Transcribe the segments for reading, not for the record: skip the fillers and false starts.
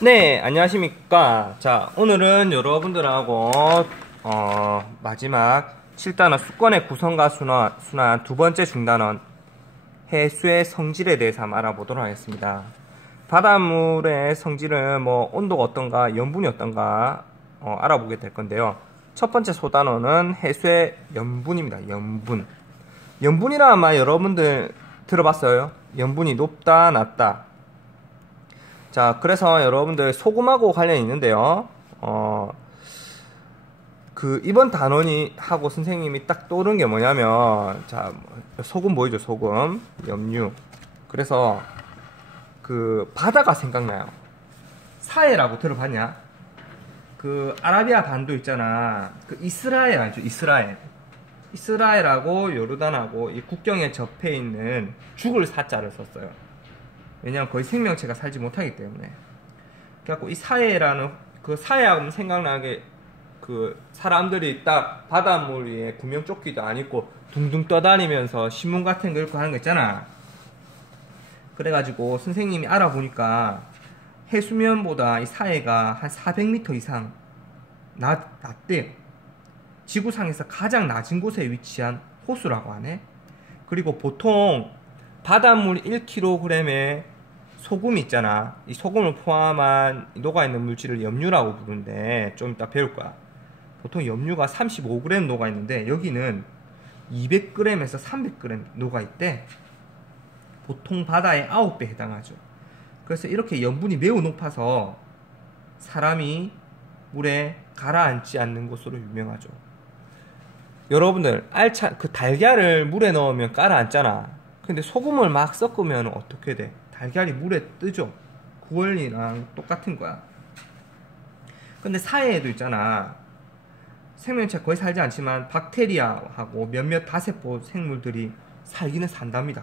네, 안녕하십니까. 자, 오늘은 여러분들하고, 마지막 7단원 수권의 구성과 순환 두 번째 중단원 해수의 성질에 대해서 한번 알아보도록 하겠습니다. 바닷물의 성질은 온도가 어떤가, 염분이 어떤가, 알아보게 될 건데요. 첫 번째 소단원은 해수의 염분입니다. 염분이라 아마 여러분들 들어봤어요? 염분이 높다, 낮다. 자, 그래서 여러분들 소금하고 관련이 있는데요. 이번 단원이 하고 선생님이 딱 떠오른 게 뭐냐면, 자, 소금 보이죠? 소금, 염류. 그래서 바다가 생각나요. 사해라고 들어봤냐? 아라비아 반도 있잖아. 이스라엘 알죠? 이스라엘하고 요르단하고 이 국경에 접해 있는 죽을 사자를 썼어요. 왜냐면 거의 생명체가 살지 못하기 때문에. 그래갖고 이 사해라는 사해하면 생각나게 사람들이 딱 바닷물 위에 구명조끼도 안 입고 둥둥 떠다니면서 신문 같은 거 읽고 하는 거 있잖아. 그래가지고 선생님이 알아보니까 해수면보다 이 사해가 한 400m 이상 낮대요. 지구상에서 가장 낮은 곳에 위치한 호수라고 하네. 그리고 보통 바닷물 1kg에 소금이 있잖아. 이 소금을 포함한 녹아있는 물질을 염류라고 부르는데 좀 이따 배울 거야. 보통 염류가 35g 녹아있는데 여기는 200g에서 300g 녹아있대. 보통 바다의 9배 해당하죠. 그래서 이렇게 염분이 매우 높아서 사람이 물에 가라앉지 않는 곳으로 유명하죠. 여러분들 달걀을 물에 넣으면 가라앉잖아. 근데 소금을 막 섞으면 어떻게 돼? 달걀이 물에 뜨죠. 그 원리랑 똑같은 거야. 근데 사해에도 있잖아. 생명체 거의 살지 않지만 박테리아하고 몇몇 다세포 생물들이 살기는 산답니다.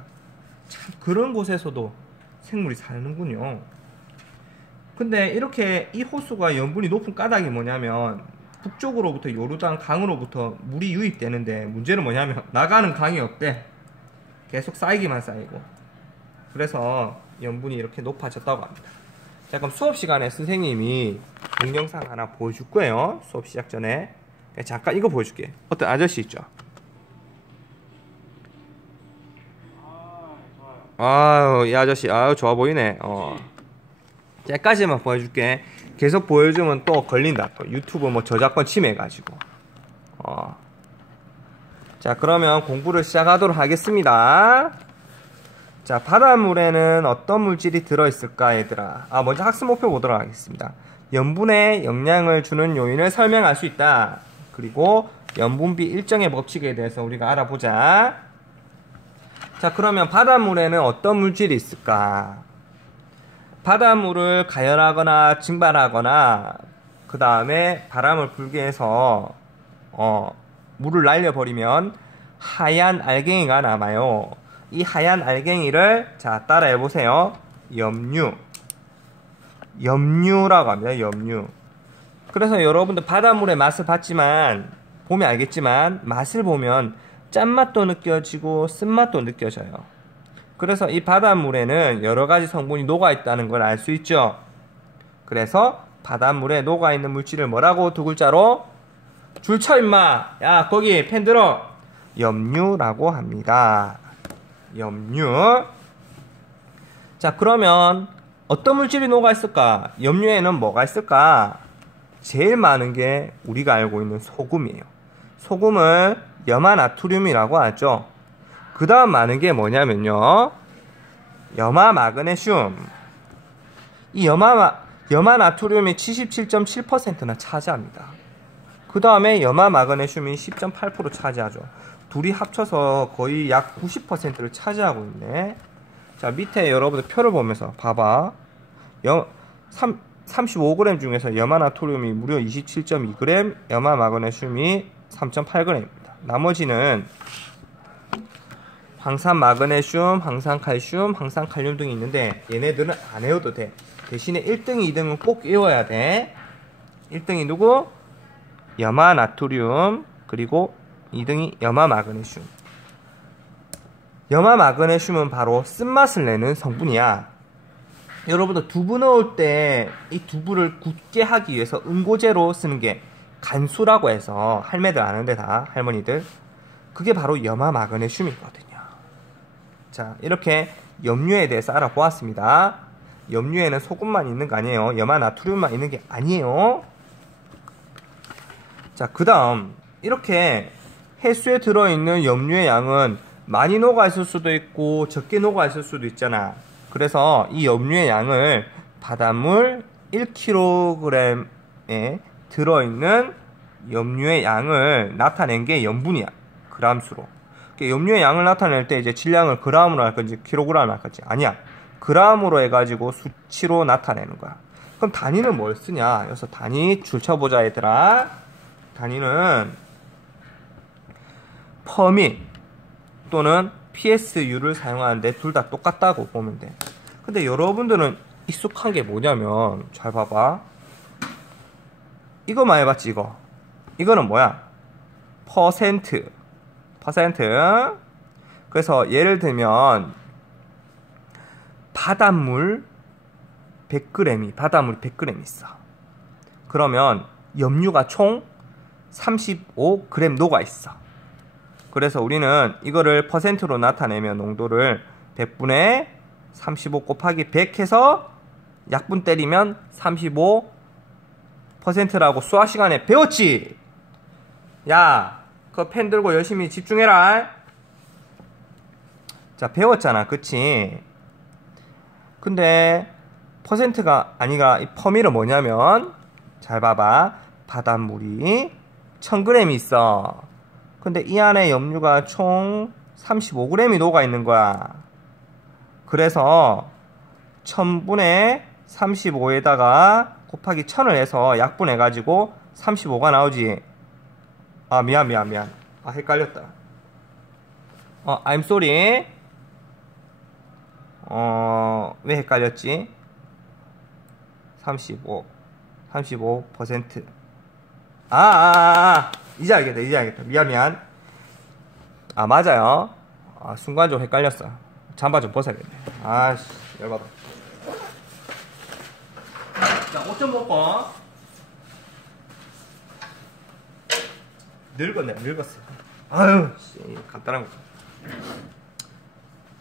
참 그런 곳에서도 생물이 사는군요. 근데 이렇게 이 호수가 염분이 높은 까닭이 뭐냐면 북쪽으로부터 요르단 강으로부터 물이 유입되는데 문제는 뭐냐면 나가는 강이 없대. 계속 쌓이기만 쌓이고. 그래서 염분이 이렇게 높아졌다고 합니다. 자, 그럼 수업 시간에 선생님이 동영상 하나 보여줄 거예요. 수업 시작 전에. 잠깐 이거 보여줄게. 어떤 아저씨 있죠? 아유, 이 아저씨, 아유, 좋아 보이네. 자, 여기까지만 보여줄게. 계속 보여주면 또 걸린다. 또 유튜브 저작권 침해해가지고. 자, 그러면 공부를 시작하도록 하겠습니다. 자, 바닷물에는 어떤 물질이 들어있을까, 얘들아? 먼저 학습 목표 보도록 하겠습니다. 염분에 영향을 주는 요인을 설명할 수 있다. 그리고 염분비 일정의 법칙에 대해서 우리가 알아보자. 자, 그러면 바닷물에는 어떤 물질이 있을까? 바닷물을 가열하거나 증발하거나 그 다음에 바람을 불게 해서 물을 날려버리면 하얀 알갱이가 남아요. 이 하얀 알갱이를 자 따라해보세요. 염류라고 합니다. 염류. 그래서 여러분들 바닷물의 맛을 봤지만 보면 알겠지만 맛을 보면 짠맛도 느껴지고 쓴맛도 느껴져요. 그래서 이 바닷물에는 여러가지 성분이 녹아있다는 걸 알 수 있죠. 그래서 바닷물에 녹아있는 물질을 뭐라고 두 글자로? 줄쳐 임마. 야, 거기 펜 들어. 염류라고 합니다. 염류. 자, 그러면 어떤 물질이 녹아있을까? 염류에는 뭐가 있을까? 제일 많은 게 우리가 알고 있는 소금이에요. 소금을 염화나트륨이라고 하죠. 그 다음 많은 게 뭐냐면요, 염화마그네슘. 이 염화나트륨이 77.7%나 차지합니다. 그 다음에 염화마그네슘이 10.8% 차지하죠. 둘이 합쳐서 거의 약 90%를 차지하고 있네. 자, 밑에 여러분들 표를 보면서 봐봐. 35g 중에서 염화나트륨이 무려 27.2g, 염화마그네슘이 3.8g입니다. 나머지는 황산마그네슘, 황산칼슘, 황산칼륨 등이 있는데 얘네들은 안 외워도 돼. 대신에 1등, 2등은 꼭 외워야 돼. 1등이 누구? 염화나트륨. 그리고 2등이 염화마그네슘. 염화마그네슘은 바로 쓴맛을 내는 성분이야. 여러분들 두부 넣을 때 이 두부를 굳게 하기 위해서 응고제로 쓰는 게 간수라고 해서 할매들 아는데 다 할머니들 그게 바로 염화 마그네슘이거든요. 자, 이렇게 염료에 대해서 알아보았습니다. 염료에는 소금만 있는 거 아니에요. 염화 나트륨만 있는 게 아니에요. 자, 그 다음 이렇게 해수에 들어있는 염료의 양은 많이 녹아있을 수도 있고 적게 녹아있을 수도 있잖아. 그래서 이 염료의 양을 바닷물 1kg에 들어있는 염료의 양을 나타낸 게 염분이야. 그람수로. 염료의 양을 나타낼 때 이제 질량을 그람으로 할 건지 킬로그램으로 할 건지 아니야. 그람으로 해가지고 수치로 나타내는 거야. 그럼 단위는 뭘 쓰냐? 여기서 단위 줄쳐보자 얘들아. 단위는 퍼밀 또는 PSU를 사용하는데 둘 다 똑같다고 보면 돼. 근데 여러분들은 익숙한 게 뭐냐면 잘 봐봐. 이거만 해봤지 이거. 이거는 뭐야? 퍼센트. 그래서 예를 들면 바닷물 100g 있어. 그러면 염류가 총 35g 녹아 있어. 그래서 우리는 이거를 퍼센트로 나타내면 농도를 100분의 35 곱하기 100 해서 약분 때리면 35%라고 수학 시간에 배웠지? 야, 그 펜 들고 열심히 집중해라. 자, 배웠잖아. 그치? 근데 퍼센트가 아니라 이 퍼밀은 뭐냐면 잘 봐봐. 바닷물이 1000g이 있어. 근데 이 안에 염류가 총 35g이 녹아 있는 거야. 그래서 1000분의 35에다가 곱하기 1000을 해서 약분해가지고 35가 나오지. 아, 미안. 아, 헷갈렸다. I'm sorry. 왜 헷갈렸지? 35%. 이제 알겠다. 미안. 아, 맞아요. 아, 순간적으로 헷갈렸어. 잠바 좀 벗어야겠네. 아씨, 열받아. 자, 옷 좀 벗고. 늙었어. 아유, 간단한 거.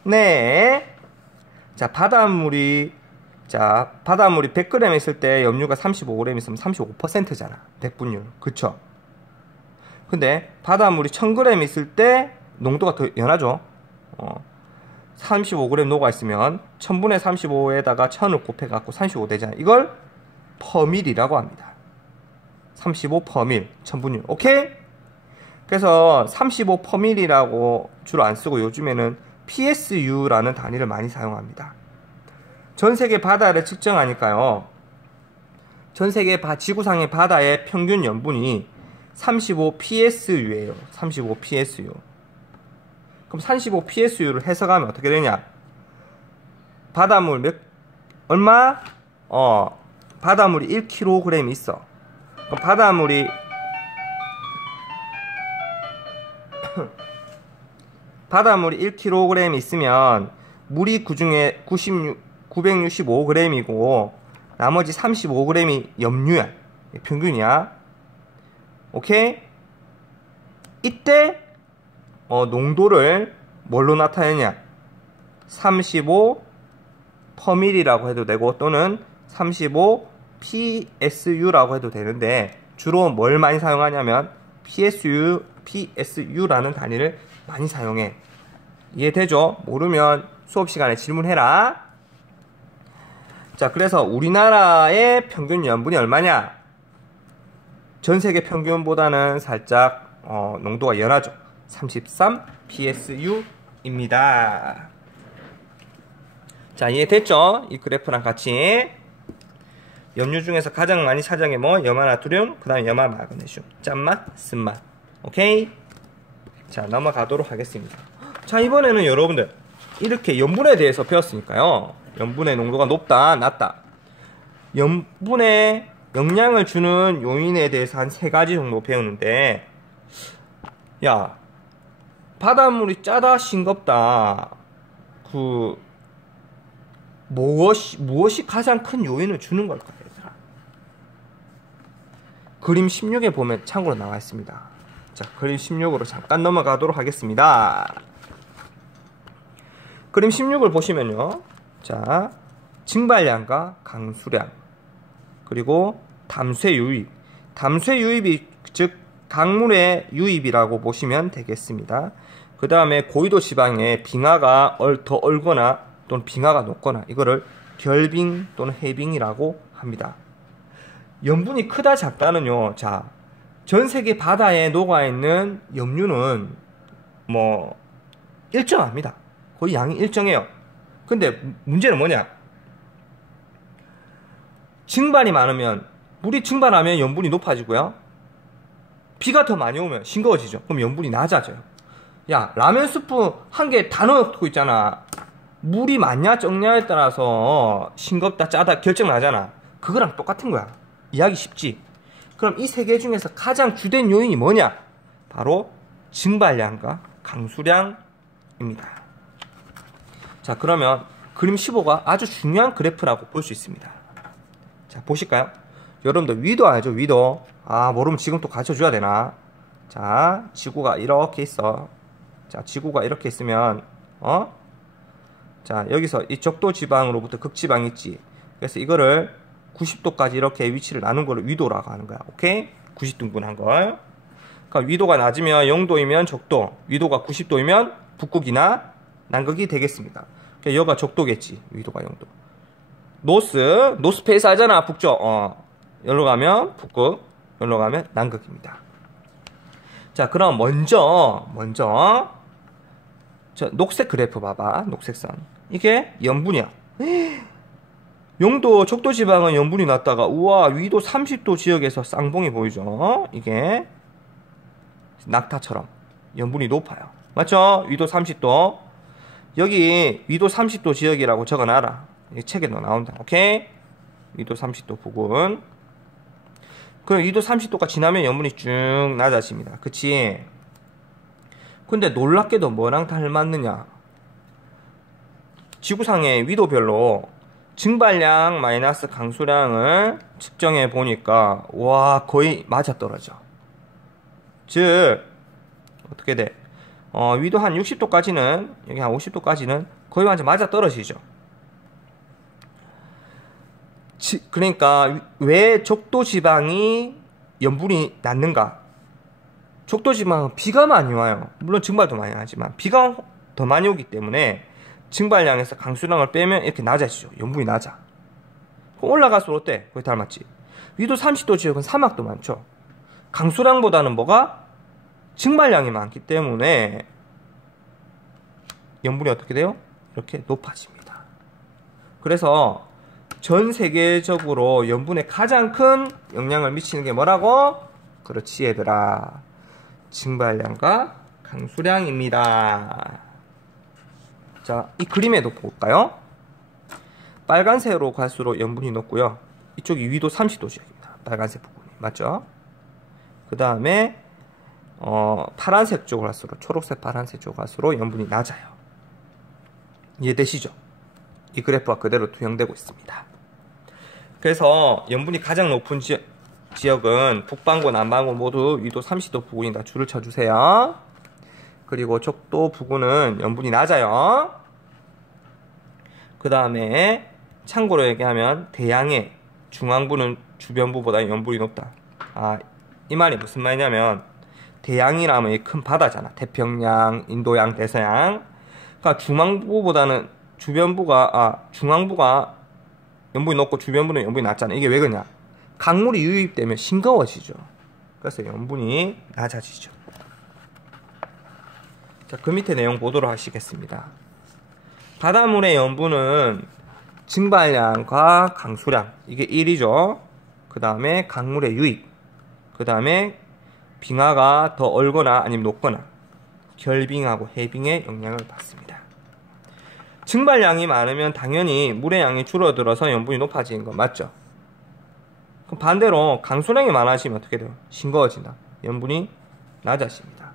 네. 자, 바닷물이 100g 있을 때 염류가 35g 있으면 35%잖아. 백분율. 그쵸? 근데 바닷물이 1000g 있을 때 농도가 더 연하죠. 35g 녹아 있으면 1000분의 35에다가 1000을 곱해갖고 35 되잖아. 이걸 퍼밀이라고 합니다. 35 퍼밀 1000분율. 오케이? 그래서 35 퍼밀이라고 주로 안 쓰고 요즘에는 PSU라는 단위를 많이 사용합니다. 전 세계 바다를 측정하니까요. 전 세계 지구상의 바다의 평균 염분이 35 PSU예요. 35 PSU. 그럼 35 PSU를 해석하면 어떻게 되냐? 바닷물 얼마? 바닷물이 1kg 있어. 그럼 바닷물이 1kg 있으면 물이 그 중에 965g이고 나머지 35g이 염류야. 평균이야. 오케이? 이때 농도를 뭘로 나타내냐? 35 퍼밀이라고 해도 되고 또는 35 PSU라고 해도 되는데 주로 뭘 많이 사용하냐면 PSU라는 단위를 많이 사용해. 이해되죠? 모르면 수업 시간에 질문해라. 자, 그래서 우리나라의 평균 염분이 얼마냐? 전 세계 평균보다는 살짝 농도가 연하죠. 33 PSU입니다. 자, 이해됐죠? 이 그래프랑 같이 염류 중에서 가장 많이 차지한 게 뭐? 염화나트륨, 그 다음에 염화마그네슘. 짠맛, 쓴맛. 오케이? 자, 넘어가도록 하겠습니다. 자, 이번에는 여러분들 이렇게 염분에 대해서 배웠으니까요. 염분의 농도가 높다, 낮다. 염분의 영양을 주는 요인에 대해서 한 3가지 정도 배우는데, 야, 바닷물이 짜다, 싱겁다. 무엇이 가장 큰 요인을 주는 걸까요? 얘들아? 그림 16에 보면 참고로 나와 있습니다. 자, 그림 16으로 잠깐 넘어가도록 하겠습니다. 그림 16을 보시면요. 자, 증발량과 강수량, 그리고 담쇄 유입. 담쇄 유입이 즉 강물의 유입이라고 보시면 되겠습니다. 그 다음에 고위도 지방에 빙하가 더 얼거나 또는 빙하가 높거나 이거를 결빙 또는 해빙이라고 합니다. 염분이 크다 작다는요. 자, 전 세계 바다에 녹아있는 염류는 뭐 일정합니다. 거의 양이 일정해요. 근데 문제는 뭐냐? 증발이 많으면, 물이 증발하면 염분이 높아지고요. 비가 더 많이 오면 싱거워지죠. 그럼 염분이 낮아져요. 야, 라면 스프 한 개 다 넣고 있잖아. 물이 많냐 적냐에 따라서 싱겁다 짜다 결정 나잖아. 그거랑 똑같은 거야. 이해하기 쉽지? 그럼 이 세 개 중에서 가장 주된 요인이 뭐냐? 바로 증발량과 강수량입니다. 자, 그러면 그림 15가 아주 중요한 그래프라고 볼 수 있습니다. 자, 보실까요? 여러분들 위도 알죠? 위도. 아, 모르면 지금 또 가르쳐줘야 되나? 자, 지구가 이렇게 있어. 자, 지구가 이렇게 있으면 자, 여기서 이 적도 지방으로부터 극지방이 있지. 그래서 이거를 90도까지 이렇게 위치를 나눈 거를 위도라고 하는 거야. 오케이? 90등분한 걸. 그러니까 위도가 낮으면 0도이면 적도, 위도가 90도이면 북극이나 남극이 되겠습니다. 그러니까 여기가 적도겠지. 위도가 0도. 노스페이스 하잖아. 북쪽. 여기로 가면 북극, 여기로 가면 남극입니다. 자, 그럼 먼저 저 녹색 그래프 봐봐. 녹색선. 이게 염분이야. 0도 적도 지방은 염분이 낮다가 우와, 위도 30도 지역에서 쌍봉이 보이죠. 이게 낙타처럼 염분이 높아요. 맞죠? 위도 30도. 여기 위도 30도 지역이라고 적어놔라. 이 책에도 나온다. 오케이? 위도 30도 부근. 그럼 위도 30도가 지나면 염분이 쭉 낮아집니다. 그치? 근데 놀랍게도 뭐랑 닮았느냐? 지구상의 위도별로 증발량 마이너스 강수량을 측정해 보니까 와, 거의 맞아떨어져. 즉 어떻게 돼? 위도 한 60도까지는, 여기 한 50도까지는 거의 완전 맞아떨어지죠. 그러니까 왜 적도지방이 염분이 낮는가? 적도지방은 비가 많이 와요. 물론 증발도 많이 하지만 비가 더 많이 오기 때문에 증발량에서 강수량을 빼면 이렇게 낮아지죠. 염분이 낮아. 그럼 올라갈수록 어때? 거의 닮았지. 위도 30도 지역은 사막도 많죠. 강수량보다는 뭐가? 증발량이 많기 때문에 염분이 어떻게 돼요? 이렇게 높아집니다. 그래서 전 세계적으로 염분에 가장 큰 영향을 미치는 게 뭐라고? 그렇지, 얘들아. 증발량과 강수량입니다. 자, 이 그림에도 볼까요? 빨간색으로 갈수록 염분이 높고요. 이쪽이 위도 30도 지역입니다. 빨간색 부분이. 맞죠? 그 다음에 파란색 쪽으로 갈수록, 초록색, 파란색 쪽으로 갈수록 염분이 낮아요. 이해되시죠? 이 그래프가 그대로 투영되고 있습니다. 그래서 염분이 가장 높은 지역은 북반구, 남반구 모두 위도 30도 부근이다. 줄을 쳐주세요. 그리고 적도 부근은 염분이 낮아요. 그 다음에 참고로 얘기하면 대양의 중앙부는 주변부보다 염분이 높다. 이 말이 무슨 말이냐면 대양이라면 이 큰 바다잖아. 태평양, 인도양, 대서양. 그러니까 중앙부보다는 중앙부가 염분이 높고 주변부는 염분이 낮잖아. 이게 왜 그러냐? 강물이 유입되면 싱거워지죠. 그래서 염분이 낮아지죠. 자, 그 밑에 내용 보도록 하시겠습니다. 바닷물의 염분은 증발량과 강수량, 이게 1이죠. 그 다음에 강물의 유입, 그 다음에 빙하가 더 얼거나 아니면 녹거나 결빙하고 해빙의 영향을 받습니다. 증발량이 많으면 당연히 물의 양이 줄어들어서 염분이 높아지는 거 맞죠? 그럼 반대로 강수량이 많아지면 어떻게 돼요? 싱거워진다. 염분이 낮아집니다.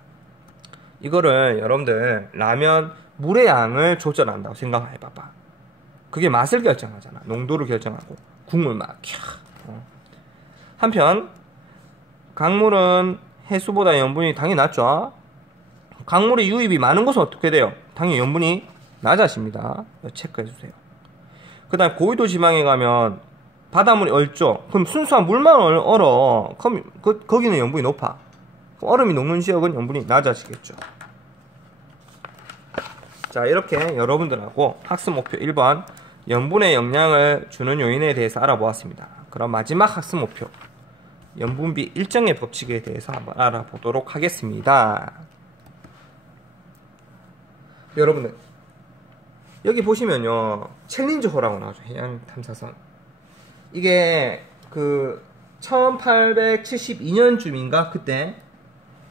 이거를 여러분들 라면 물의 양을 조절한다고 생각해봐봐. 그게 맛을 결정하잖아. 농도를 결정하고 국물 맛. 한편 강물은 해수보다 염분이 당연히 낮죠. 강물의 유입이 많은 곳은 어떻게 돼요? 당연히 염분이 낮아집니다. 체크해주세요. 그 다음 고위도 지방에 가면 바닷물이 얼죠. 그럼 순수한 물만 얼어. 그럼 거기는 염분이 높아. 얼음이 녹는 지역은 염분이 낮아지겠죠. 자, 이렇게 여러분들하고 학습 목표 1번 염분의 영향을 주는 요인에 대해서 알아보았습니다. 그럼 마지막 학습 목표 염분비 일정의 법칙에 대해서 한번 알아보도록 하겠습니다. 여러분들 여기 보시면요 챌린저호라고 나오죠. 해양탐사선. 이게 그 1872년쯤인가 그때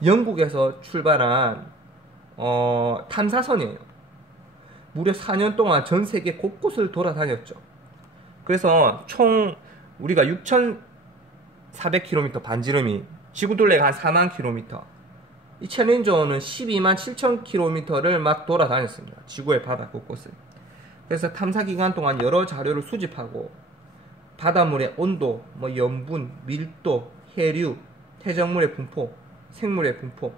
영국에서 출발한 탐사선이에요. 무려 4년 동안 전 세계 곳곳을 돌아다녔죠. 그래서 총 우리가 6,400km 반지름이 지구둘레가 한 4만 km. 이 챌린저는 12만 7천 km를 막 돌아다녔습니다. 지구의 바다 곳곳을. 그래서 탐사 기간 동안 여러 자료를 수집하고 바닷물의 온도, 염분, 밀도, 해류, 퇴적물의 분포, 생물의 분포.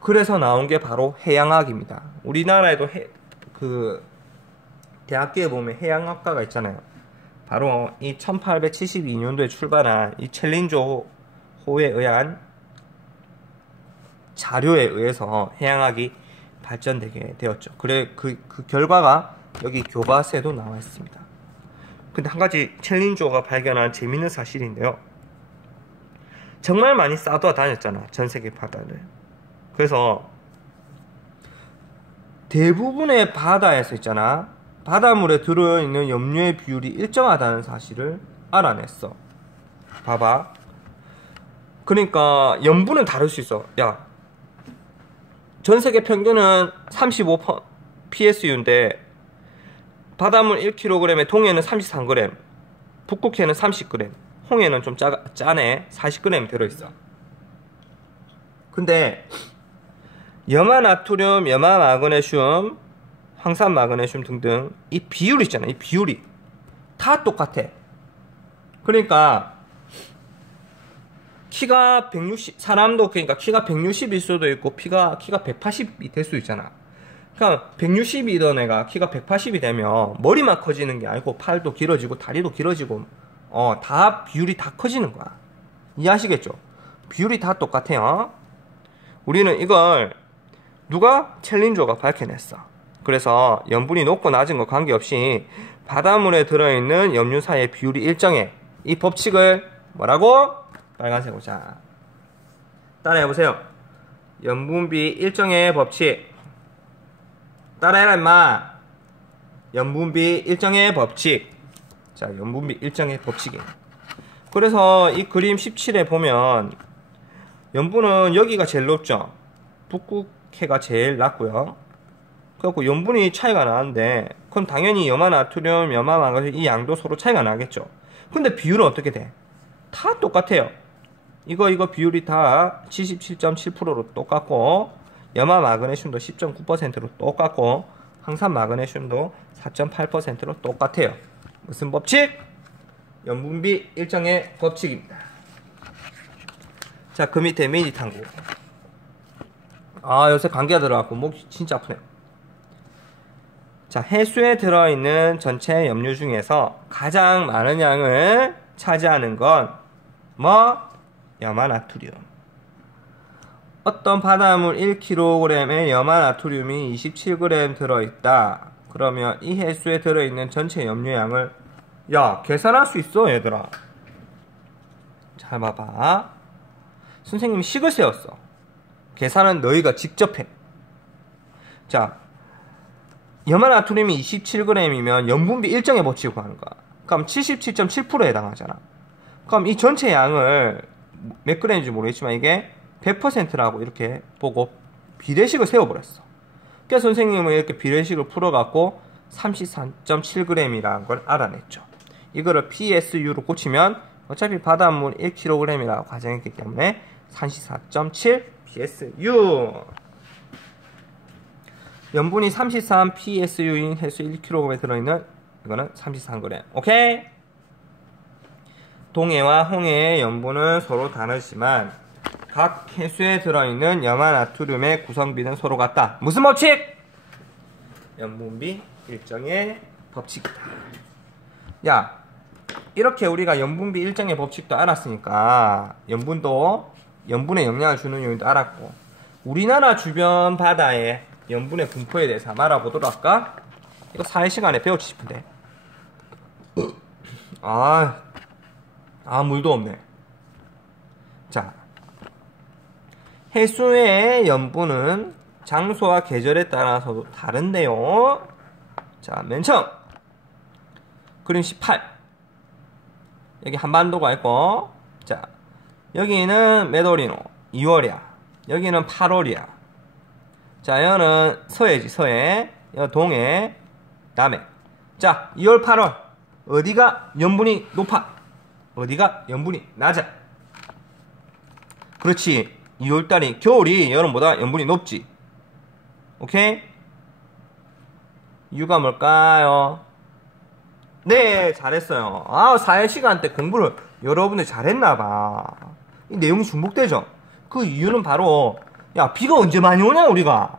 그래서 나온 게 바로 해양학입니다. 우리나라에도 대학교에 보면 해양학과가 있잖아요. 바로 이 1872년도에 출발한 이 챌린저호에 의한 자료에 의해서 해양학이 발전되게 되었죠. 그래 그 결과가 여기 교과서에도 나와 있습니다. 근데 한 가지 챌린저호가 발견한 재밌는 사실인데요. 정말 많이 싸돌아다녔잖아. 전 세계 바다를. 그래서 대부분의 바다에서 있잖아. 바닷물에 들어있는 염료의 비율이 일정하다는 사실을 알아냈어. 봐봐. 그러니까 염분은 다를 수 있어. 야, 전 세계 평균은 35 PSU인데 바닷물 1kg에 동해는 33g, 북극해는 30g, 홍해는 좀 짜네. 40g 들어있어. 근데 염화나트륨, 염화마그네슘, 황산마그네슘 등등 이 비율 있잖아. 이 비율이 다 똑같아. 그러니까 키가 160, 사람도 그러니까 키가 160일 수도 있고 키가 180이 될 수 있잖아. 그러니까 160이던 애가 키가 180이 되면 머리만 커지는 게 아니고 팔도 길어지고 다리도 길어지고 다 비율이 다 커지는 거야. 이해하시겠죠? 비율이 다 똑같아요. 우리는 이걸 누가? 챌린저가 밝혀냈어. 그래서 염분이 높고 낮은 거 관계없이 바닷물에 들어있는 염류 사이의 비율이 일정해. 이 법칙을 뭐라고? 빨간색으로. 자, 따라해보세요. 염분비 일정의 법칙. 따라해라 임마. 염분비 일정의 법칙. 자, 염분비 일정의 법칙이에요. 그래서 이 그림 17에 보면 염분은 여기가 제일 높죠. 북극해가 제일 낮고요. 그래갖고 염분이 차이가 나는데 그럼 당연히 염화나트륨, 염화마그네슘 이 양도 서로 차이가 나겠죠. 근데 비율은 어떻게 돼? 다 똑같아요. 이거 비율이 다 77.7%로 똑같고 염화마그네슘도 10.9%로 똑같고 황산마그네슘도 4.8%로 똑같아요. 무슨 법칙? 염분비 일정의 법칙입니다. 자, 그 밑에 미니 탐구. 아, 요새 감기가 들어갖고 목이 진짜 아프네요. 자, 해수에 들어있는 전체 염류 중에서 가장 많은 양을 차지하는 건 염화나트륨. 어떤 바닷물 1kg에 염화나트륨이 27g 들어있다. 그러면 이 해수에 들어있는 전체 염류양을 계산할 수 있어 얘들아. 잘 봐봐. 선생님이 식을 세웠어. 계산은 너희가 직접 해. 자, 염화나트륨이 27g이면 염분비 일정의 법칙을 구하는 거야. 그럼 77.7%에 해당하잖아. 그럼 이 전체 양을 몇 g인지 모르겠지만 이게 100%라고 이렇게 보고 비례식을 세워버렸어. 그래서 선생님은 이렇게 비례식을 풀어갖고 33.7g이라는 걸 알아냈죠. 이거를 PSU로 고치면 어차피 바닷물 1kg이라고 가정했기 때문에 34.7 PSU. 염분이 33 PSU인 해수 1kg에 들어있는 이거는 33g. 오케이? 동해와 홍해의 염분은 서로 다르지만 각 해수에 들어있는 염화나트륨의 구성비는 서로 같다. 무슨 법칙? 염분비 일정의 법칙이다. 야, 이렇게 우리가 염분비 일정의 법칙도 알았으니까 염분의 영향을 주는 요인도 알았고, 우리나라 주변 바다의 염분의 분포에 대해서 한번 알아보도록 할까? 이거 사회 시간에 배우고 싶은데. 물도 없네. 자, 해수의 염분은 장소와 계절에 따라서도 다른데요. 자, 맨 처음 그림 18. 여기 한반도가 있고, 자, 여기는 메도리노 2월이야. 여기는 8월이야. 자, 여기는 서해지, 서해. 여기 동해, 남해. 자, 2월, 8월 어디가 염분이 높아? 어디가 염분이 낮아? 그렇지. 2월달이, 겨울이 여름보다 염분이 높지. 오케이? 이유가 뭘까요? 네, 잘했어요. 사회시간 때 공부를 여러분들 잘했나봐. 이 내용이 중복되죠? 그 이유는 바로, 야, 비가 언제 많이 오냐, 우리가?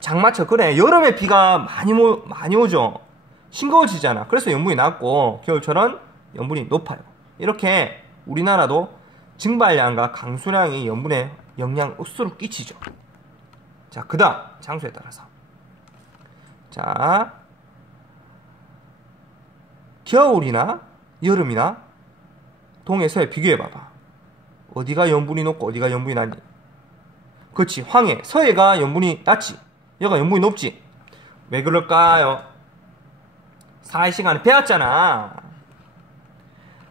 장마철, 그래. 여름에 비가 많이 오죠? 싱거워지잖아. 그래서 염분이 낮고, 겨울철은 염분이 높아요. 이렇게 우리나라도 증발량과 강수량이 염분에 영향 억수로 끼치죠. 자, 그 다음 장소에 따라서, 자, 겨울이나 여름이나 동해 서해 비교해봐봐. 어디가 염분이 높고 어디가 염분이 낮니? 그렇지. 황해, 서해가 염분이 낮지, 여기가 염분이 높지. 왜 그럴까요? 사회 시간에 배웠잖아.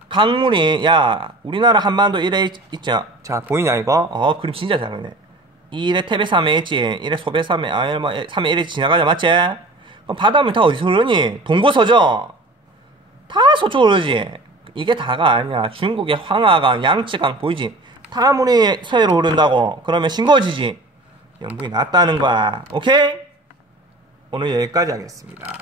강물이, 야, 우리나라 한반도 이래 있죠. 자, 보이냐 이거? 그림 진짜 잘 그리네. 이래 태백산맥 있지, 이래 소백산맥, 산맥 이래 지나가자, 맞지? 그럼 바다면 다 어디서 흐르니? 동고서죠? 다 서쪽으로 흐르지. 이게 다가 아니야. 중국의 황하강, 양쯔강 보이지? 다 물이 서해로 흐른다고. 그러면 싱거워지지. 염분이 낮다는 거야. 오케이? 오늘 여기까지 하겠습니다.